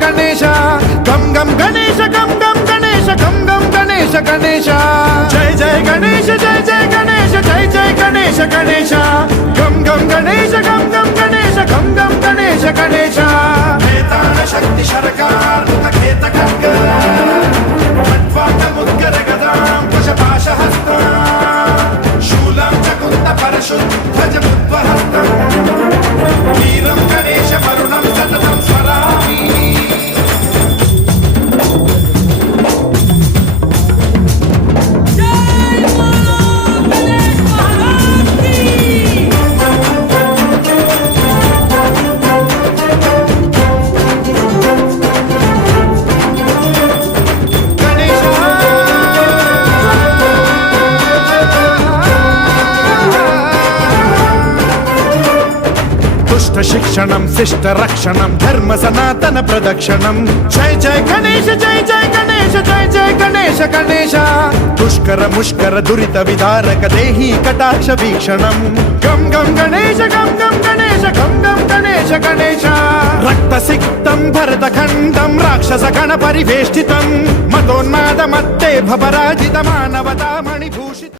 గణేశ గం గం గణేశ గం గం గణేశ గం గం గణేశ గణేశ జై జై గణేశ జై జై గణేశ జై జై గణేశ గణేశ గం గం గణేశ గం గం గణేశ గం గం గణేశ గణేశ వేదాన శక్తి శరకార్ ఖేత ఖడ్గ ఖడ్వాట ముద్గర గదాం కుశపాశ హస్త శూలం చకుంత పరశుధ్వజ ముద్వహస్తం వీరం గణేశ వరుణం సతతం స్మరామి. శిక్షణం శిష్ట రక్షణం ధర్మ సనాతన ప్రదక్షిణం జై జై గణేశ జై జై గణేశ జై జై గణేశ గణేశ దుష్కర ముష్కర దురిత విదారక దేహి కటాక్ష వీక్షణం గం గం గణేశ గం గం గణేశ గం గం గణేశ గణేశ రక్త సిక్తం భరత ఖండం రాక్షస గణ పరివేష్టితం మతోన్మాద మత్తే భవరాజిత మానవతా మణిభూషిత